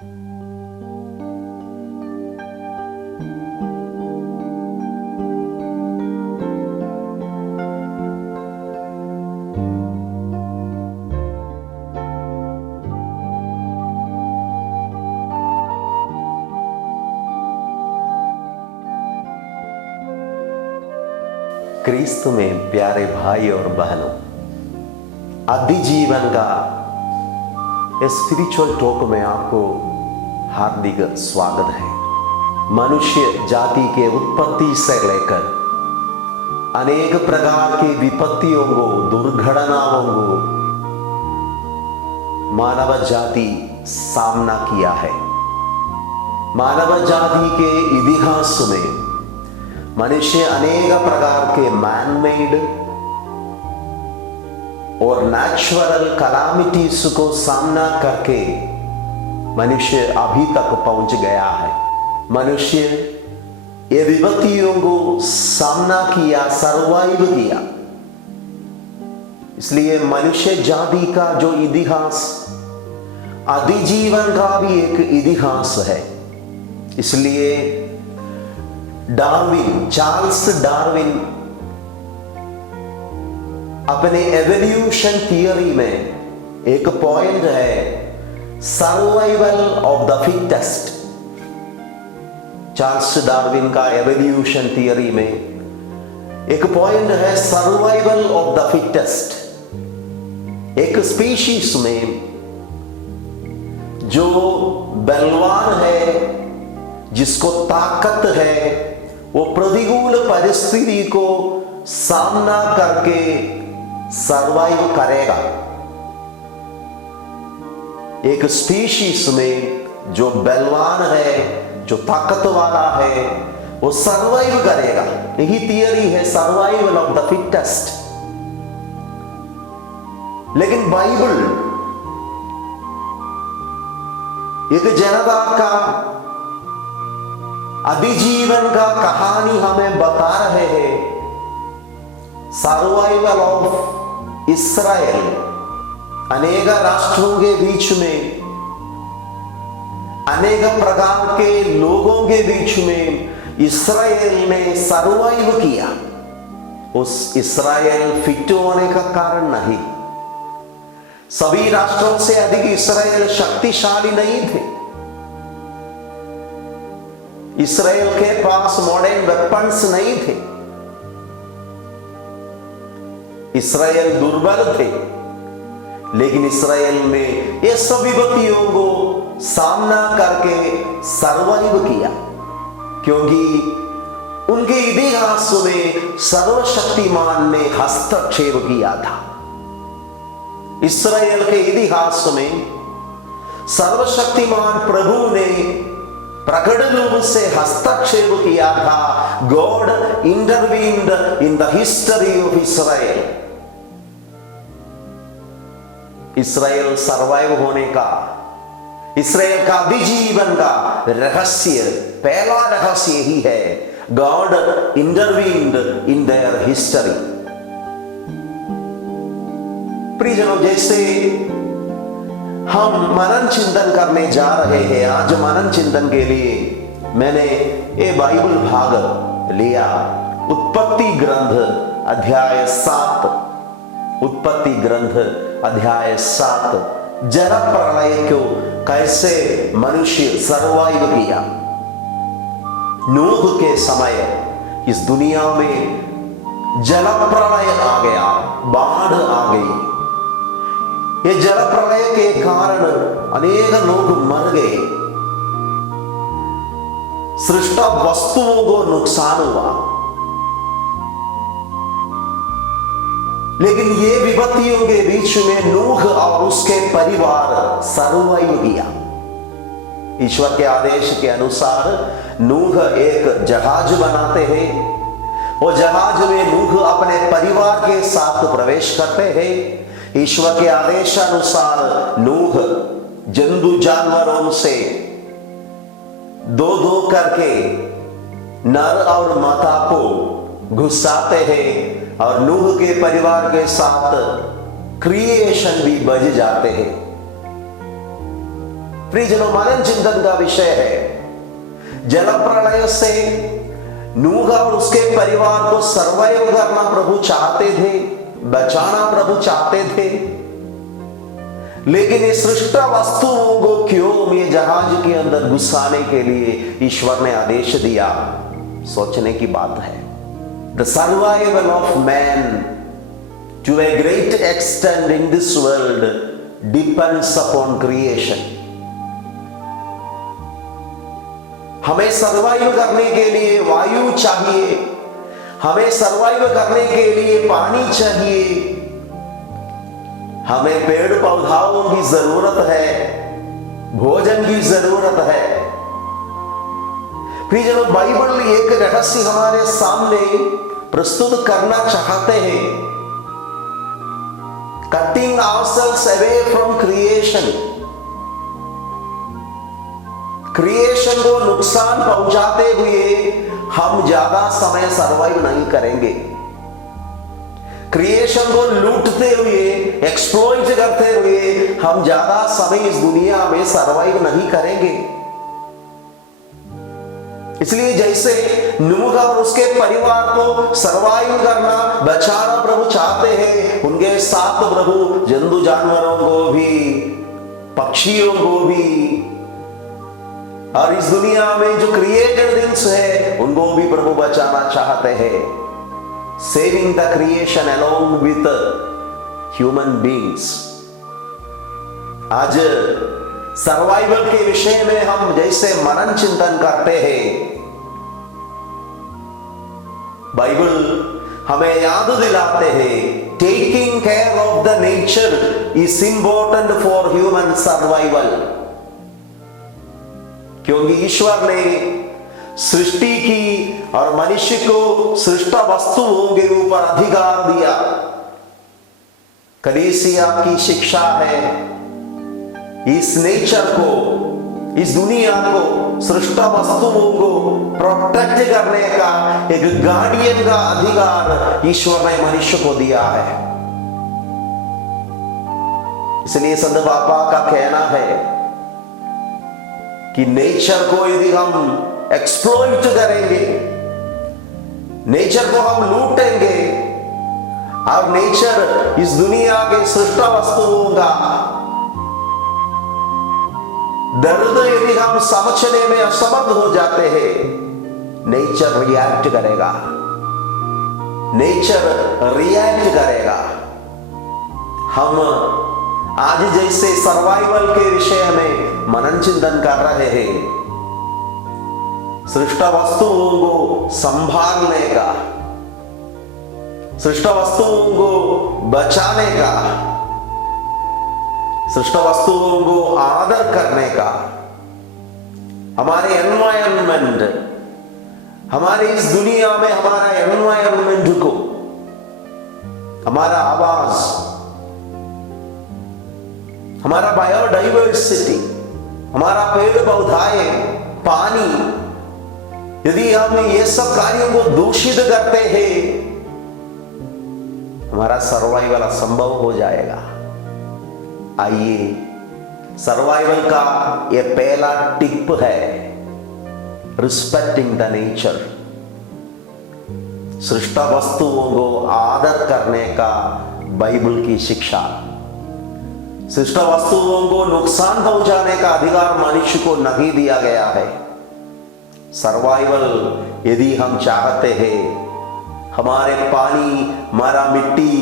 क्रिस्तु में प्यारे भाई और बहनों, आदि जीवन का स्पिरिचुअल टॉक में आपको हार्दिक स्वागत है। मनुष्य जाति के उत्पत्ति से लेकर अनेक प्रकार की विपत्तियों को, दुर्घटनाओं को मानव जाति सामना किया है। मानव जाति के इतिहास में मनुष्य अनेक प्रकार के मैन मेड और नेचुरल कैलामिटीज को सामना करके मनुष्य अभी तक पहुंच गया है। मनुष्य ये विपत्तियों को सामना किया, सर्वाइव किया। इसलिए मनुष्य जाति का जो इतिहास आदि जीवन का भी एक इतिहास है। इसलिए डार्विन, चार्ल्स डार्विन अपने एवोल्यूशन थियरी में एक पॉइंट है, survival of the fittest. Charles Darwin का एवोल्यूशन थियरी में एक पॉइंट है, सर्वाइवल ऑफ द फिटेस्ट। एक स्पीशीज में जो बलवान है, जिसको ताकत है, वो प्रतिकूल परिस्थिति को सामना करके सरवाइव करेगा। एक स्पीशीज में जो बलवान है, जो ताकत वाला है, वो सरवाइव करेगा। यही थियरी है, सर्वाइवल ऑफ द फिटेस्ट। लेकिन बाइबल एक जनता का अधिजीवन का कहानी हमें बता रहे हैं। सर्वाइवल ऑफ इस्राएल, अनेक राष्ट्रों के बीच में, अनेक प्रकार के लोगों के बीच में इस्राएल ने सर्वाइव किया। उस इस्राएल फिट होने का कारण नहीं, सभी राष्ट्रों से अधिक इस्राएल शक्तिशाली नहीं थे। इस्राएल के पास मॉडर्न वेपन्स नहीं थे। इस्राएल दुर्बल थे। लेकिन इस्राएल ने ये सभी विपत्तियों को सामना करके सर्वाइव किया, क्योंकि उनके इतिहास में सर्वशक्तिमान ने हस्तक्षेप किया था। इस्राएल के इतिहास में सर्वशक्तिमान प्रभु ने प्रकट रूप से हस्तक्षेप किया था। God intervened in the history of Israel. Israel survive होने का, इस्राएल का अधिजीवन का रहस्य, पहला रहस्य यही है, God intervened in their history. प्रियजनों, जैसे हम मनन चिंतन करने जा रहे हैं, आज मनन चिंतन के लिए मैंने ये बाइबल भाग लिया, उत्पत्ति ग्रंथ अध्याय 7। उत्पत्ति ग्रंथ अध्याय 7, जल प्रलय को कैसे मनुष्य सर्वाइव किया। नूह के समय इस दुनिया में जल प्रलय आ गया, बाढ़ आ गई। ये जल प्रलय के कारण अनेक लोग मर गए, सृष्टा वस्तुओं को नुकसान हुआ। लेकिन ये विपत्तियों के बीच में नूह और उसके परिवार सर्वाइव किया। ईश्वर के आदेश के अनुसार नूह एक जहाज बनाते हैं। वो जहाज में नूह अपने परिवार के साथ प्रवेश करते हैं। ईश्वर के आदेशानुसार नूह जंतु जानवरों से दो करके नर और मादा को घुसाते हैं और नूह के परिवार के साथ क्रिएशन भी बज जाते हैं। प्रियजनों, मनन चिंतन का विषय है जल प्रलय से नूह और उसके परिवार को सर्वाइव करना प्रभु चाहते थे, बचाना प्रभु चाहते थे, लेकिन ये सृष्ट वस्तुओं को क्यों ये जहाज के अंदर घुसाने के लिए ईश्वर ने आदेश दिया? सोचने की बात है। The survival of man to a great extent in this world depends upon creation. हमें सर्वाइव करने के लिए वायु चाहिए, हमें सर्वाइव करने के लिए पानी चाहिए, हमें पेड़ पौधाओं की जरूरत है, भोजन की जरूरत है। प्रियजनों, बाइबल एक रहस्य हमारे सामने प्रस्तुत करना चाहते हैं। Cutting ourselves away from creation, creation को नुकसान पहुंचाते हुए हम ज्यादा समय सर्वाइव नहीं करेंगे। क्रिएशन को लूटते हुए, एक्सप्लॉइट करते हुए हम ज्यादा समय इस दुनिया में सर्वाइव नहीं करेंगे। इसलिए जैसे नूह और उसके परिवार को सर्वाइव करना, बचाना प्रभु चाहते हैं, उनके साथ प्रभु जंतु जानवरों को भी, पक्षियों को भी, और इस दुनिया में जो क्रिएटेड थिंग्स है उनको भी प्रभु बचाना चाहते हैं। Saving the creation along with human beings. आज सर्वाइवल के विषय में हम जैसे मनन चिंतन करते हैं, बाइबल हमें याद दिलाते हैं taking care of the nature is important for human survival. क्योंकि ईश्वर ने सृष्टि की और मनुष्य को सृष्ट वस्तुओं के ऊपर अधिकार दिया। कलीसिया की शिक्षा है इस नेचर को, इस दुनिया को, सृष्ट वस्तुओं को प्रोटेक्ट करने का एक गार्डियन का अधिकार ईश्वर ने मनुष्य को दिया है। इसलिए संत पापा का कहना है कि नेचर को यदि हम एक्सप्लॉइट करेंगे, नेचर को हम लूटेंगे, और नेचर इस दुनिया के सृष्ट वस्तुओं का दर्द यदि हम समझने में असमर्थ हो जाते हैं, नेचर रिएक्ट करेगा, नेचर रिएक्ट करेगा। हम आज जैसे सर्वाइवल के विषय में मनन चिंतन कर रहे हैं, सृष्ट वस्तुओं को संभालने का, सृष्ट वस्तुओं को बचाने का, सृष्ट वस्तुओं को आदर करने का, हमारे एनवायरनमेंट, हमारे इस दुनिया में हमारा एनवायरनमेंट को, हमारा आवाज, हमारा बायोडाइवर्सिटी, हमारा पेड़ पौधाएं, पानी, यदि हम ये सब कार्यों को दूषित करते हैं, हमारा सर्वाइवल असंभव हो जाएगा। आइए, सर्वाइवल का ये पहला टिप है रिस्पेक्टिंग द नेचर। सृष्ट वस्तुओं को आदर करने का बाइबल की शिक्षा। सृष्ट वस्तुओं को नुकसान पहुंचाने का अधिकार मनुष्य को नहीं दिया गया है। सर्वाइवल यदि हम चाहते हैं, हमारे पानी, हमारा मिट्टी,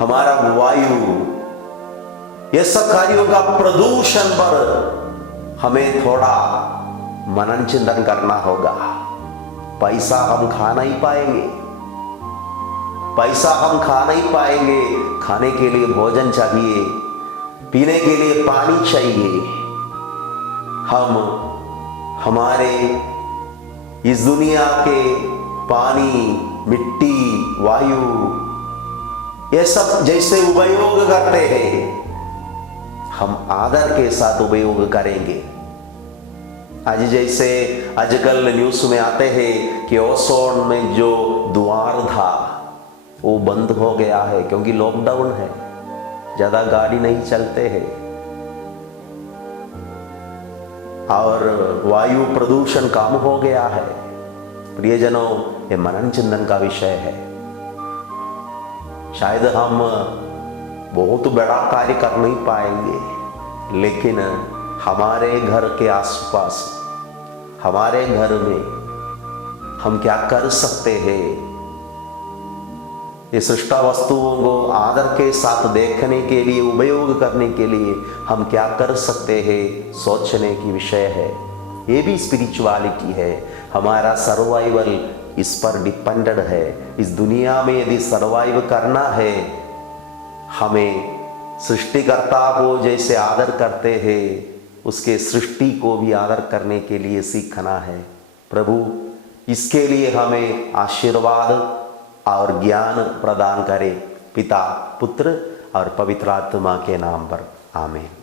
हमारा वायु, ये सब कार्यों का प्रदूषण पर हमें थोड़ा मनन चिंतन करना होगा। पैसा हम खा नहीं पाएंगे, पैसा हम खा नहीं पाएंगे, खाने के लिए भोजन चाहिए, पीने के लिए पानी चाहिए। हम हमारे इस दुनिया के पानी, मिट्टी, वायु, ये सब जैसे उपयोग करते हैं, हम आदर के साथ उपयोग करेंगे। आज जैसे आजकल न्यूज में आते हैं कि ओजोन में जो द्वार था वो बंद हो गया है, क्योंकि लॉकडाउन है, ज्यादा गाड़ी नहीं चलते हैं। और वायु प्रदूषण कम हो गया है। प्रियजनों, ये मनन चिंतन का विषय है। शायद हम बहुत बड़ा कार्य कर नहीं पाएंगे, लेकिन हमारे घर के आसपास, हमारे घर में हम क्या कर सकते हैं, ये सृष्टा वस्तुओं को आदर के साथ देखने के लिए, उपयोग करने के लिए हम क्या कर सकते हैं, सोचने की विषय है। ये भी स्पिरिचुअलिटी है। हमारा सर्वाइवल इस पर डिपेंडेड है। इस दुनिया में यदि सर्वाइव करना है, हमें सृष्टिकर्ता को जैसे आदर करते हैं, उसके सृष्टि को भी आदर करने के लिए सीखना है। प्रभु इसके लिए हमें आशीर्वाद और ज्ञान प्रदान करे। पिता, पुत्र और पवित्र आत्मा के नाम पर आमीन।